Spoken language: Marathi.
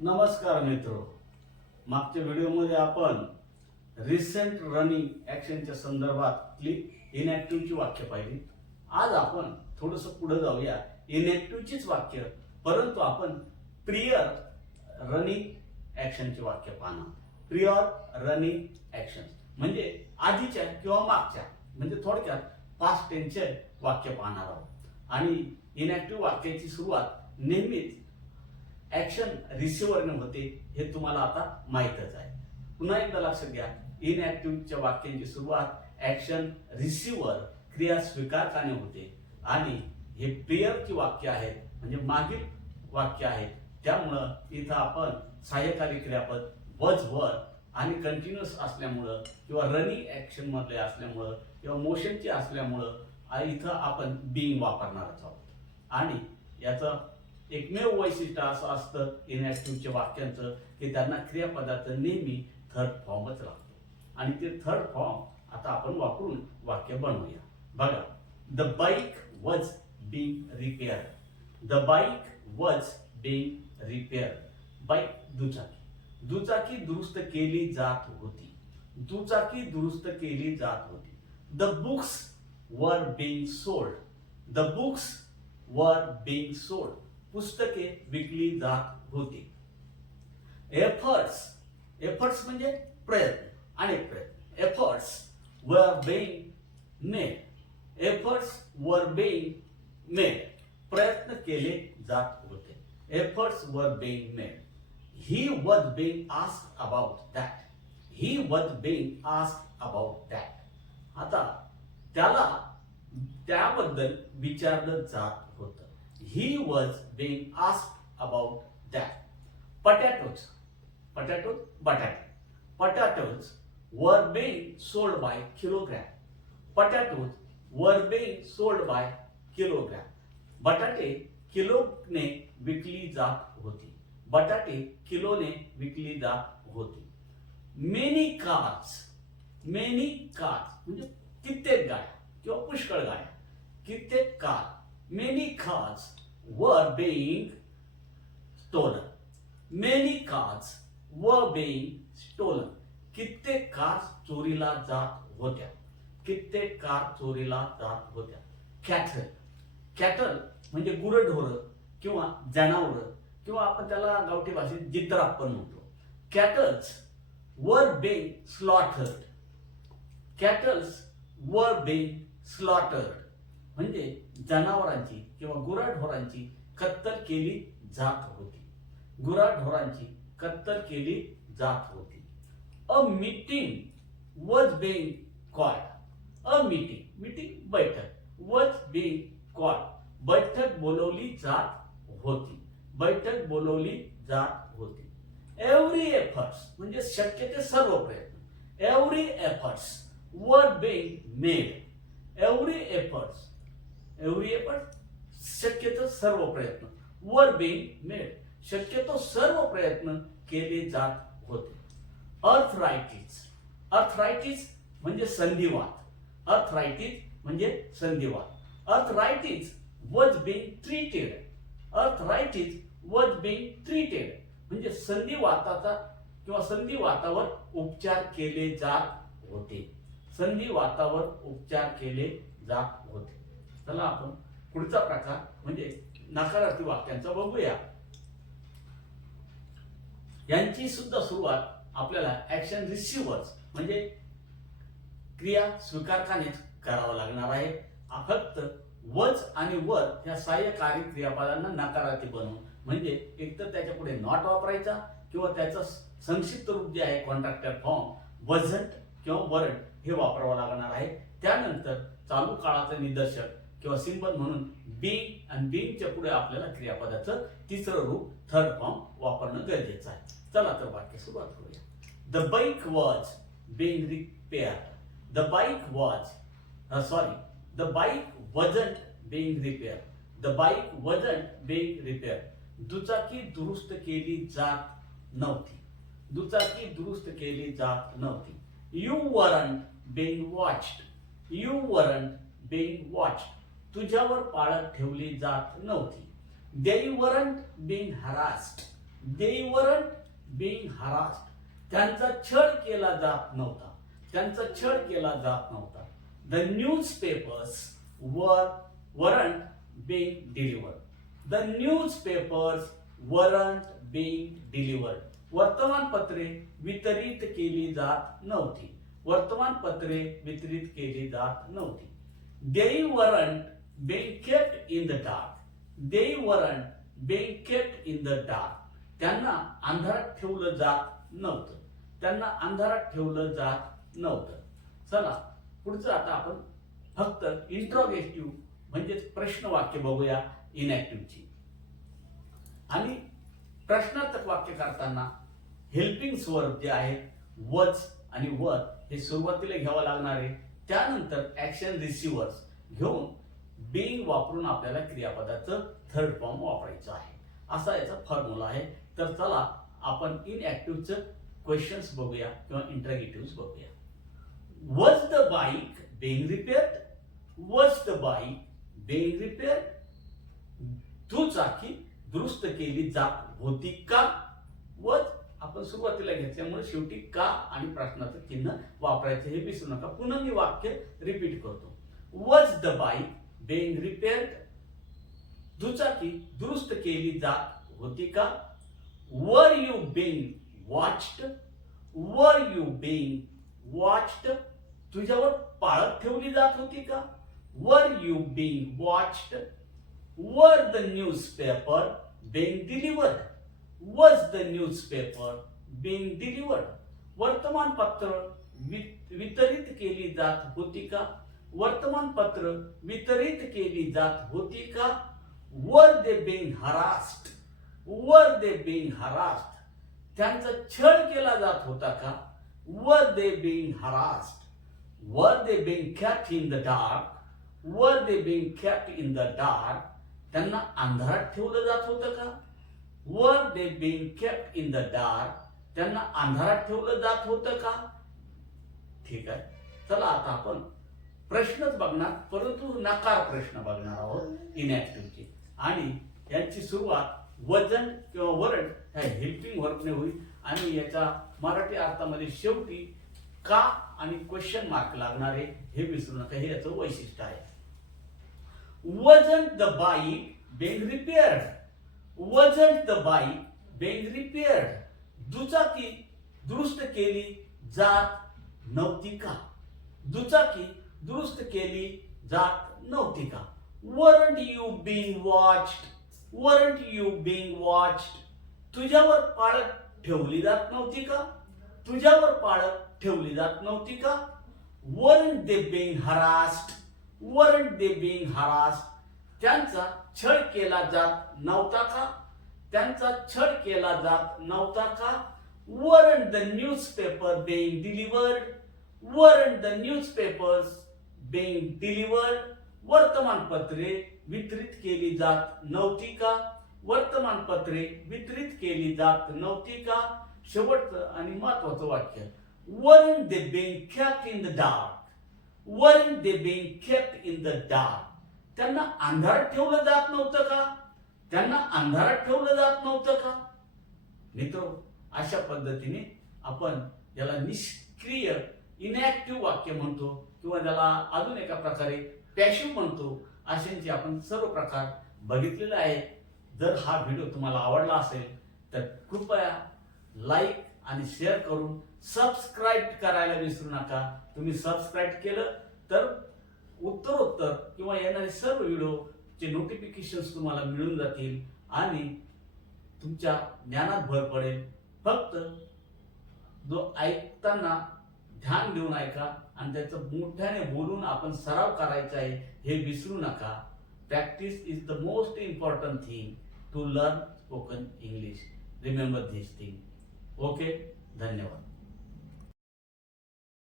नमस्कार मित्र. मागच्या व्हिडिओमध्ये आपण रिसेंट रनिंग ॲक्शनच्या संदर्भातली इनॅक्टिव्हची वाक्य पाहिली. आज आपण थोडंसं पुढे जाऊया. इनॅक्टिव्हचीच वाक्य, परंतु आपण प्रियर रनिंग ॲक्शनची वाक्य पाहणार. प्रियर रनिंग ॲक्शन म्हणजे आधीच्या किंवा मागच्या, म्हणजे थोडक्यात पास्ट टेन्सचे वाक्य पाहणार आहोत. आणि इनॅक्टिव्ह वाक्याची सुरुवात नेहमीच ॲक्शन रिसिव्हरने होते, हे तुम्हाला आता माहीतच आहे. पुन्हा एकदा लक्षात घ्या, इनॅक्टिव्हच्या वाक्यांची सुरुवात ॲक्शन रिसिव्हर क्रिया स्वीकारकाने होते आणि हे प्रियरची वाक्य आहेत, म्हणजे मागील वाक्य आहेत. त्यामुळं इथं आपण सहाय्यकारी क्रियापद वज वर आणि कंटिन्युअस असल्यामुळं किंवा रनिंग ॲक्शन मधले असल्यामुळं किंवा मोशनची असल्यामुळं इथं आपण बीइंग वापरणारच आहोत. आणि याचं एकमेव वैशिष्ट्य असं असतं इनॅक्टिव्हच्या वाक्यांचं की त्यांना क्रियापदाचं नेहमी थर्ड फॉर्मच लागतो. आणि ते थर्ड फॉर्म आता आपण वापरून वाक्य बनवूया. बघा, the bike was being repair. The bike was being repair. Bike दुचाकी, दुचाकी दुरुस्त केली जात होती. दुचाकी दुरुस्त केली जात होती. The books were being sold. The books were being sold. पुस्तके विकली जात होती. एफर्ट्स, एफर्ट्स म्हणजे प्रयत्न, अनेक प्रयत्न. Efforts were being made. Efforts were being made. प्रयत्न केले जात होते. Efforts were being made. He was being asked about that. He was being asked about that. आता त्याला त्याबद्दल विचारलं जात होतं. He was being asked about that. Potatoes, potatoes, बटाटे. Potatoes were being sold by kilogram. Potatoes were being sold by kilogram. बटाटे किलोने विकली जात होती. बटाटे किलोने विकली जात होती. Many cars, many cars म्हणजे कित्येक गाड्या किंवा पुष्कळ गाड्या. कित्येक car, many cars were being stolen. Many cars were being stolen. कित्येक कार चोरीला जात होत्या. कित्येक कार चोरीला जात होत्या. कॅटल, कॅटल म्हणजे गुरढोरं किंवा जनावरं किंवा आपण त्याला गावठी भाषेत जित्रा पण म्हणतो. Cattles were being slaughtered. Cattles were being slaughtered म्हणजे जनावरांची किंवा गुराढोरांची कत्तल केली जात होती. गुराढोरांची कत्तल केली जात होती. A meeting was being called. A meeting, meeting बैठक. वॉज बीइंग कॉल्ड बैठक बोलवली जात होती. बैठक बोलवली जात होती. एव्हरी एफर्ट्स म्हणजे शक्य ते सर्व प्रयत्न. Every efforts were being made. Every efforts, every effort शक्यतो सर्व प्रयत्न. वर बीइंग मेड शक्यतो सर्व प्रयत्न केले जात होते. अर्थरायटिस, अर्थरायटिस म्हणजे संधिवात. अर्थरायटिस म्हणजे संधिवात. Arthritis was being treated. Arthritis was being treated म्हणजे संधिवाताचा किंवा संधिवातावर उपचार केले जात होते. संधिवातावर उपचार केले जात होते. चला आपण पुढचा प्रकार म्हणजे नकारार्थी वाक्यांचा बघूया. यांची सुद्धा सुरुवात आपल्याला ऍक्शन रिसिव्हर्स म्हणजे क्रिया स्वीकारकानेच करावं लागणार आहे. फक्त वज आणि वर या सहाय्यकारी क्रियापदांना नकारार्थी बनवून, म्हणजे एकतर त्याच्या पुढे नॉट वापरायचा किंवा त्याचं संक्षिप्त रूप जे आहे कॉन्ट्रॅक्टर फॉर्म वझंट किंवा वरंट हे वापरावं लागणार आहे. त्यानंतर चालू काळाचं निदर्शक किंवा सिंबल म्हणून बीइंग आणि बीइंगच्या पुढे आपल्याला क्रियापदाचं तिसरं रूप थर्ड फॉर्म वापरणं गरजेचं आहे. चला तर वाक्य सुरुवात करूया. The bike was being repaired. The bike was sorry the bike wasn't being repaired. The bike wasn't being repaired. दुचाकी दुरुस्त केली जात नव्हती. दुचाकी दुरुस्त केली जात नव्हती. You weren't being watched. You weren't being watched तुझ्यावर पाळत ठेवली जात नव्हती. They weren't being harassed. They weren't being harassed. त्यांचा छळ केला जात नव्हता. त्यांचा छळ केला जात नव्हता. The newspapers weren't being delivered. The newspapers weren't being delivered. वर्तमानपत्रे वितरित केली जात नव्हती. वर्तमानपत्रे वितरित केली जात नव्हती. They weren't being kept in the dark. They weren't being kept in the dark. त्यांना अंधारात ठेवलं जात नव्हतं. त्यांना अंधारात ठेवलं जात नव्हतं. चला पुढचं आता आपण फक्त इंट्रोगेटिव्ह म्हणजे प्रश्न वाक्य बघूया इनॅक्टिव्हची. आणि प्रश्नार्थक वाक्य करताना हेल्पिंग वर्ब जे आहेत वॉज आणि वर हे सुरुवातीला घ्यावं लागणार आहे. त्यानंतर ऍक्शन रिसिव्हर्स घेऊन बीइंग वापरून आपल्याला क्रियापदाचं थर्ड फॉर्म वापरायचं आहे. असा याचा फॉर्म्युला आहे. तर चला आपण इनॅक्टिव्हचं क्वेश्चन्स बघूया किंवा इंटरगेटिव्ह बघूया. Was the bike being repaired. Was the bike being repaired. दुचाकी दुरुस्त केली जात होती का. वॉज आपण सुरुवातीला घेतल्यामुळे शेवटी का आणि प्रश्नाचं चिन्ह वापरायचं हे विसरू नका. पुन्हा मी वाक्य रिपीट करतो. Was the bike being repaired. दुचाकी दुरुस्त केली जात होती का. Were you being watched. Were you being watched. तुझ्यावर पाळत ठेवली जात होती का. Were you being watched. Were the newspaper being delivered. Was the newspaper being delivered? वर्तमानपत्र वितरित केली जात होती का. वर्तमानपत्र वितरित केली जात होती का. Were they being harassed? Were they being harassed? त्यांचा छळ केला जात होता का. Were they being harassed? Were they being kept in the dark? Were they being kept in the dark? त्यांना अंधारात ठेवलं जात होतं का. Were they being kept in the dark? त्यांना अंधारात ठेवलं जात होतं का. ठीक आहे. चला आता आपण प्रश्नच बघणार परंतु नकार प्रश्न बघणार आहोत इनॅक्टिव्हचे. आणि यांची सुरुवात वजन किंवा वरंट ह्या हेल्पिंग वर्बने होईल आणि याच्या मराठी अर्थामध्ये शेवटी का आणि क्वेश्चन मार्क लागणार आहे हे विसरू नका. हे याचं वैशिष्ट्य आहे. Wasn't the bike being repaired? Wasn't the bike being repaired? दुचाकी दुरुस्त केली जात नव्हती का. दुचाकी दुरुस्त केली जात नव्हती का. Weren't you being watched? Weren't you being watched? तुझ्यावर पाळत ठेवली जात नव्हती का. तुझ्यावर पाळत ठेवली जात नव्हती का. Weren't they being harassed? Weren't they being harassed? त्यांचा छळ केला जात नव्हता का. त्यांचा छळ केला जात नव्हता का. Weren't the newspaper being delivered? Weren't the newspapers being delivered? वर्तमानपत्रे वितरित केली जात नव्हती का. वर्तमानपत्रे वितरित केली जात नव्हती का. शेवटचं आणि महत्वाचं वाक्य. Weren't they being kept in the dark? Weren't they being kept in the dark? त्यांना अंधारात ठेवलं जात नव्हतं का. त्यांना अंधारात ठेवलं जात नव्हतं का. मित्र अशा पद्धतीने आपण याला निष्क्रिय इनॅक्टिव्ह वाक्य म्हणतो किंवा त्याला अजून एका प्रकारे पॅसिव्ह म्हणतो. अशांचे आपण सर्व प्रकार बघितलेले आहे. जर हा व्हिडिओ तुम्हाला आवडला असेल तर कृपया लाईक आणि शेअर करून सबस्क्राईब करायला विसरू नका. तुम्ही सबस्क्राईब केलं तर उत्तरोत्तर किंवा येणारे सर्व व्हिडिओचे नोटिफिकेशन्स तुम्हाला मिळून जातील आणि तुमच्या ज्ञानात भर पडेल. फक्त जो ऐकताना ध्यान देऊन ऐका आणि त्याचं मोठ्याने बोलून आपण सराव करायचा आहे हे विसरू नका. Practice is the most important thing to learn spoken English. Remember this thing. Okay. धन्यवाद.